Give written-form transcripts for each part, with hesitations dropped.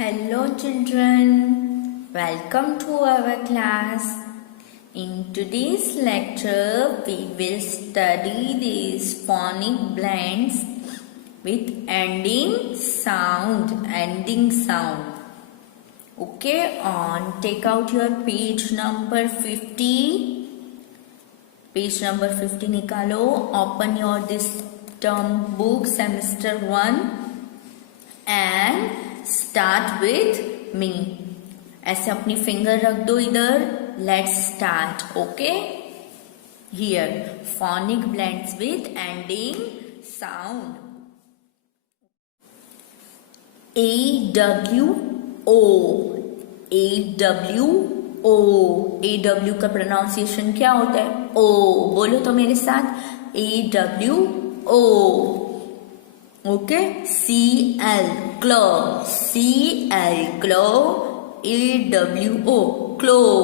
Hello children, welcome to our class. In today's lecture, we will study these phonic blends with ending sound. Okay, take out your page number 50. Page number 50 निकालो. Open your this term book semester 1 and start with me. ऐसे अपनी finger रख दो इधर. Let's start. Okay. Here phonic blends with ending sound. A-W-O. A-W-O. A-W का pronunciation क्या होता है? O. बोलो तो मेरे साथ. A-W-O. Okay, C-L, claw, C-L, claw, A-W-O, claw,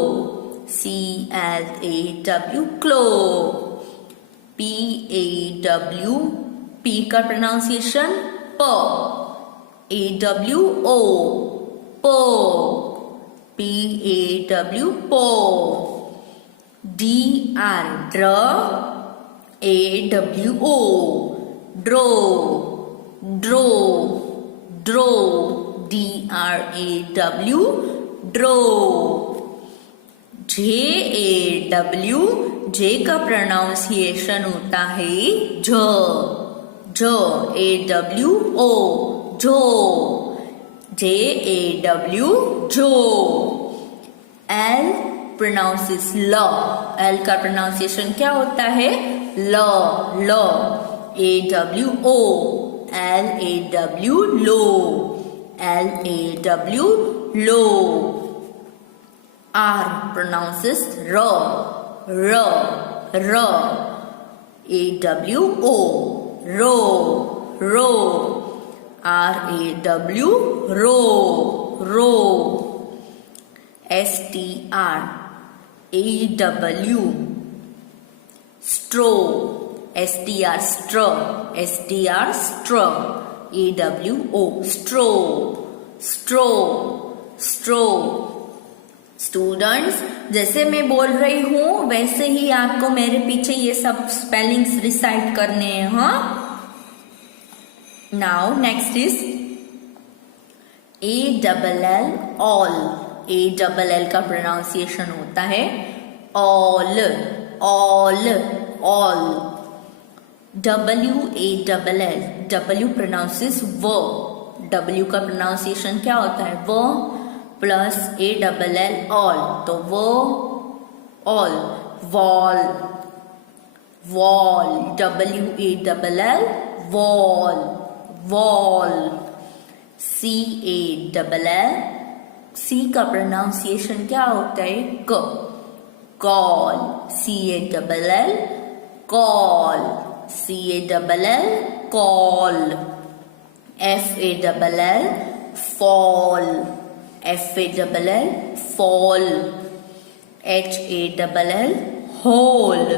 C-L-A-W, claw, P-A-W, P का pronunciation, P, A-W-O, Po, P-A-W, Po, D-R, draw, A-W-O, draw, draw, D-R-A-W, draw. J-A-W, J का प्रोनाउंसिएशन होता है ज, A-W-O, जो, J-A-W, जो. L pronounces ल, L का pronunciation क्या होता है? ल, A-W-O, L-A-W, low, L-A-W, low. R pronounces R, A-W-O, row, R-A-W, row. S-T-R, A-W, straw, S-T-R, straw, S-T-R, straw, A-W-O, straw. Students, जैसे मैं बोल रही हूं वैसे ही आपको मेरे पीछे ये सब स्पेलिंग्स रिसाइट करने हैं. हाँ, now next is A-double-L, all. A-double-L का प्रोनाउंसिएशन होता है all. W-A-double-L, W pronounces w. W का प्रोनाउंसिएशन क्या होता है? w plus A-double-L, all. तो w, all. wall. W-A-double-L, wall. C-A-double-L, C का प्रोनाउंसिएशन क्या होता है? क, call. C-A-double-L, call. C-A-double-L, call. F-A-double-L, fall. F-A-double-L, fall. H-A-double-L, whole.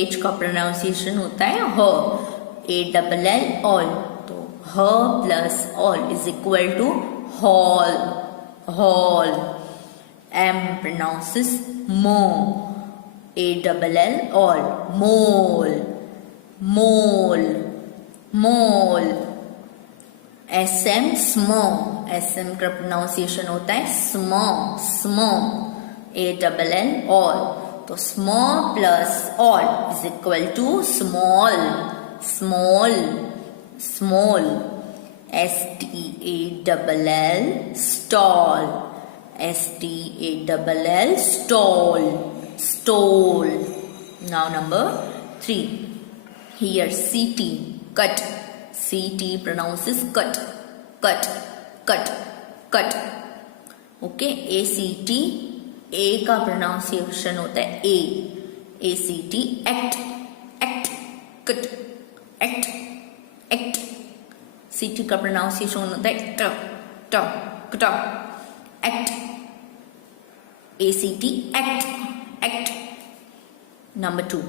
H का प्रोनाउंसिएशन होता है ह. A-double-L, all. तो ह plus all is equal to hall. M pronounces mo. A-double-L, all. Mole. SM, small. SM का प्रोनाउंसिएशन होता है small. A-double-L, all. तो small plus all is equal to small. S-T-A-double-L, stall. S-T-A-double-L, stall. Now number 3. Here CT, cut. CT pronounces cut. Okay, ACT, A का pronunciation होता है A. ACT, act. cut, act. CT का pronunciation होता है t, act. ACT, act. Number 2.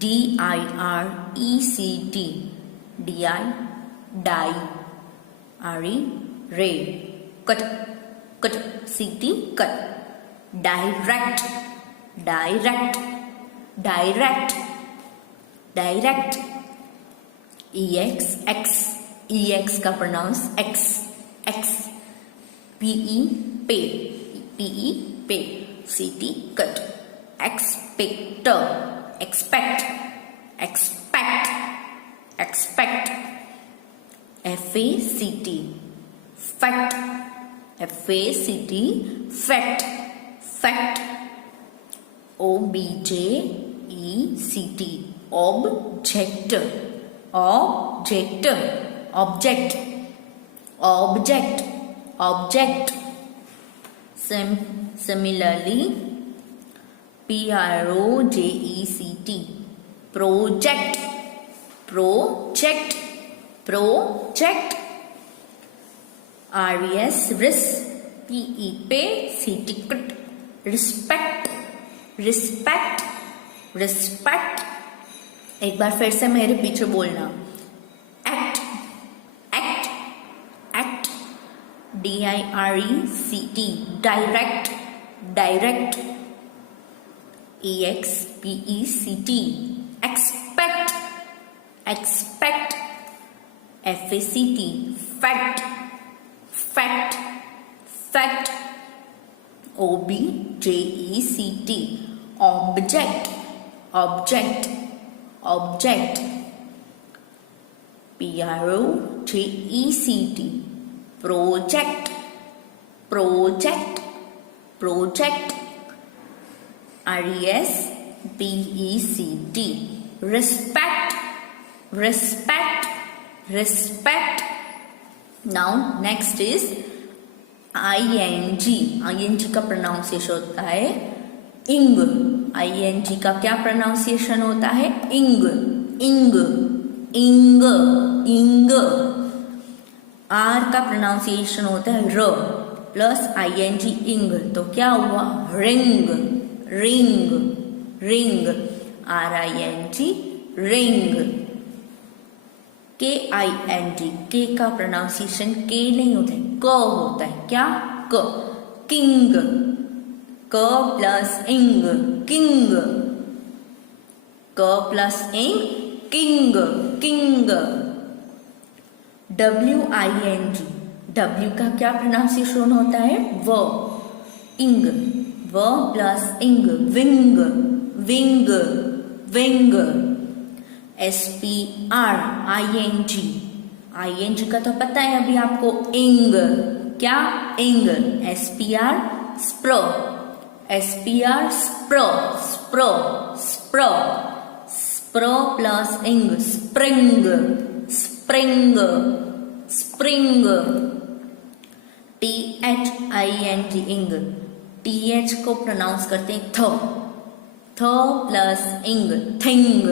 D-I-R-E-C-T, die, re, ray. cut, cut, CT, cut. Direct, direct, direct, direct. EX, X, EX का pronounce X, X. PE, pay, PE, pay, CT, cut. Expect, expect, expect, expect. FACT, fact, FACT, fact, fact. OBJECT, object, object, object, object, object. Similarly, PROJECT, project, project, project. RES, RIS, PEP, CT, cut. Respect, respect, respect. एक बार फिर से मेरे पीछे बोलना. Act, act, act. DIRECT, direct, direct. EXPECT, expect, expect. FACT, fact, fact, fact. OBJECT, object, object, object. PROJECT, project, project, project. RESPECT, respect, respect, respect. Now next is ING. ING का pronunciation होता है इंग. ING का क्या pronunciation होता है? इंग, इंग, इंग, इंग. R का प्रोनाउंसिएशन होता है र प्लस ING इंग. तो क्या हुआ? Ring, ring, ring. RING, ring. KING, के का प्रोनाउंसिएशन के नहीं होता है, क होता है. क्या? क. किंग, क प्लस इंग, किंग. क प्लस इंग, किंग, किंग. WING, W का क्या प्रोनाउंसिएशन होता है? व. इंग, व प्लस इंग, wing, wing, wing. SPRING, ING का तो पता है अभी आपको. इंग, क्या? इंग. SPR, स्प्रो, SPR, स्प्रो, स्प्रो, स्प्रो. स्प्रो प्लस इंग, स्प्रिंग, स्प्रिंग, स्प्रिंग. THING, इंग. TH को प्रोनाउंस करते हैं थ. थ plus ing, thing.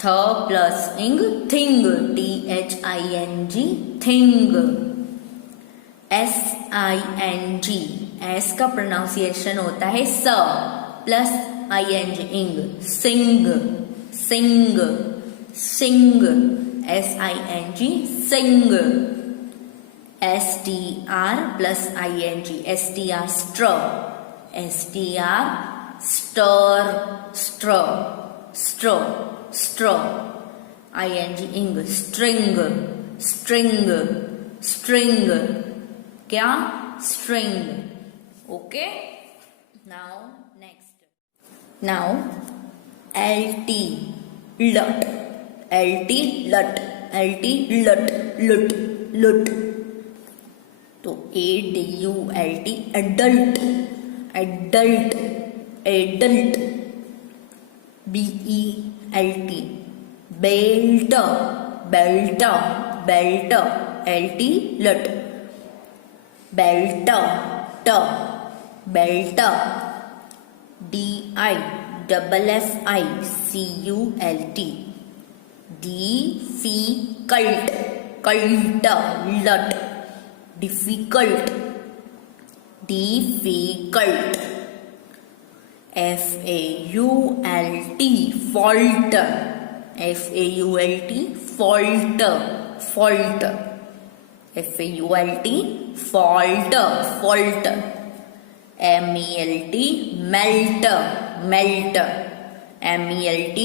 Th plus ing, thing. THING, thing. SING, S का प्रोनाउंसिएशन होता है स plus ING ing, sing, sing, sing. SING, sing. STR plus ING, STR, str. STR, str, str, str, str. ING ing, string, string, string. क्या? String. Okay. Now next. Now LT, लट. LT, लट. LT, लट, लुट, लुट. तो ADULT, adult, adult, adult. BELT, belt, belt, belt. LT, लट. Belt, ट, belt. DIFFICULT, difficult, cult, लट. Difficult, difficult. FAULT, fault. FAULT, fault, fault. FAULT, fault, fault. MELT, melt, melt. MELT,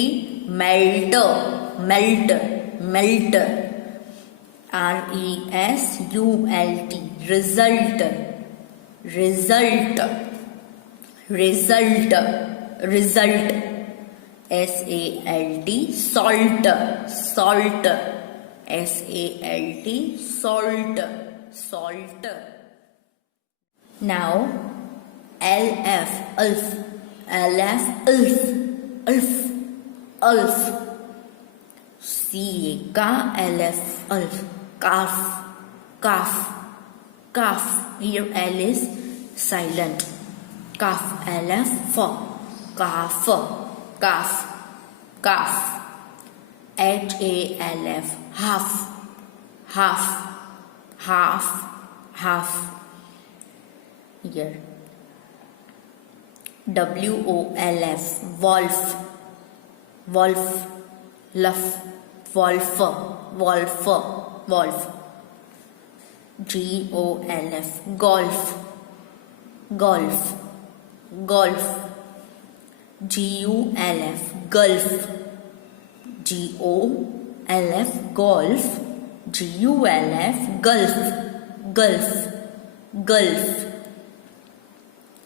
melt, melt, melt. RESULT, result, result, result, result. SALT, salt, salt. SALT, salt, salt. Now LF, ulf, LF, ulf, ulf, ulf. CA, LF, ulf, calf, calf, calf. Here L is silent. Calf, LF, calf, calf, calf. HALF, half, half, half, half. Here WOLF, wolf, wolf, luff, wolf, wolf, wolf. GOLF, golf, golf, golf. GULF, gulf, GOLF, golf. GULF, gulf, gulf, gulf.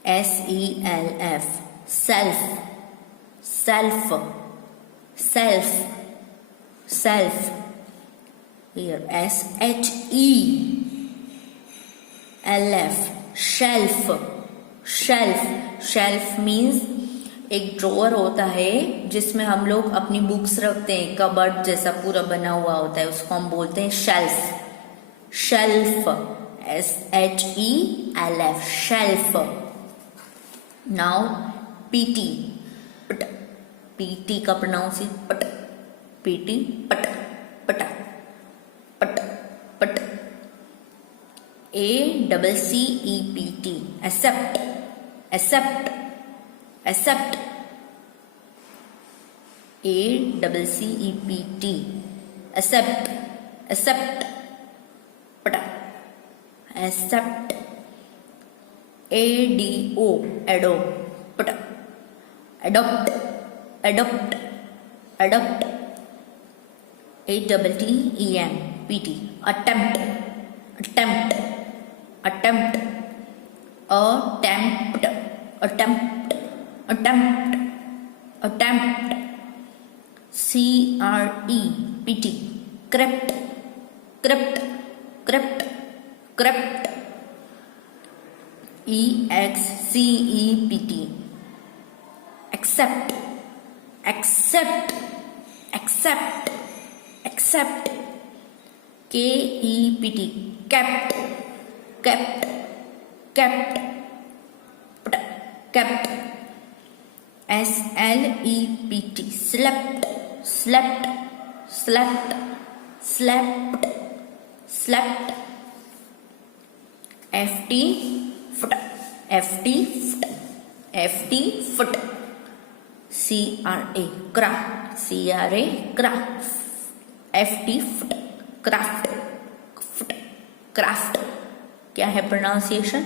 SELF, self, self, self, self. Here SHELF, shelf, shelf. Shelf means एक drawer होता है जिसमें हम लोग अपनी books रखते हैं, cupboard जैसा पूरा बना हुआ होता है, उसको हम बोलते हैं shelf, shelf. SHELF, shelf. Now PT, पट. PT का प्रोनाउंसिएशन पट, PT, पट, पट, पट, पट. ACCEPT, accept, accept, accept. ACCEPT, accept, accept, पट, accept. ADO, adopt, adopt, adopt, adopt. ATTEMPT, attempt, attempt, attempt. Attempt, attempt, attempt, attempt. CREPT, crept, crept, crept, crept. EXCEPT, accept, accept, accept, accept. KEPT, kept, kept, kept, kept. SLEPT, slept, slept, slept, slept, slept. FT, foot, FT, foot, FT, foot. CRA, craft, CRA, craft. FT, foot, craft, foot, craft. क्या है pronunciation?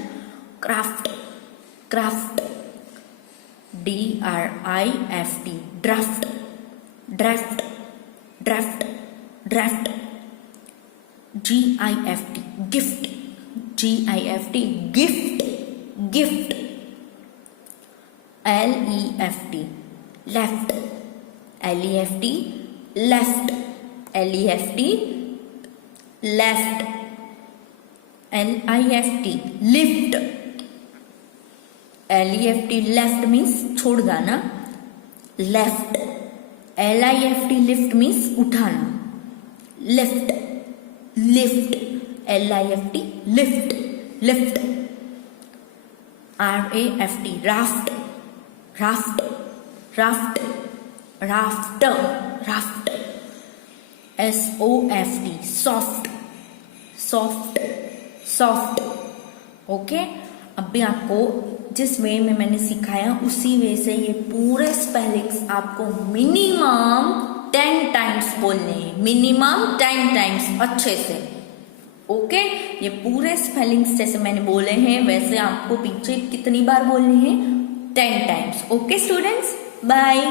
Craft, craft. DRIFT, draft, draft, draft, draft. GIFT, gift, GIFT, gift, gift. LEFT, left, LEFT, left, LEFT, left. LIFT, lift. LEFT, left means छोड़ देना, left. LIFT, lift means उठाना, lift, lift. LIFT, lift, lift. RAFT, raft, raft, raft, rafter, raft. SOFT, soft, soft, soft. Okay, अभी आपको जिस वे में मैंने सिखाया उसी वे से ये पूरे स्पेलिंग्स आपको मिनिमम 10 टाइम्स बोलने हैं, मिनिमम 10 टाइम्स अच्छे से. ओके, ये पूरे स्पेलिंग्स जैसे मैंने बोले हैं वैसे आपको पीछे कितनी बार बोलने हैं? 10 टाइम्स। Okay students, bye.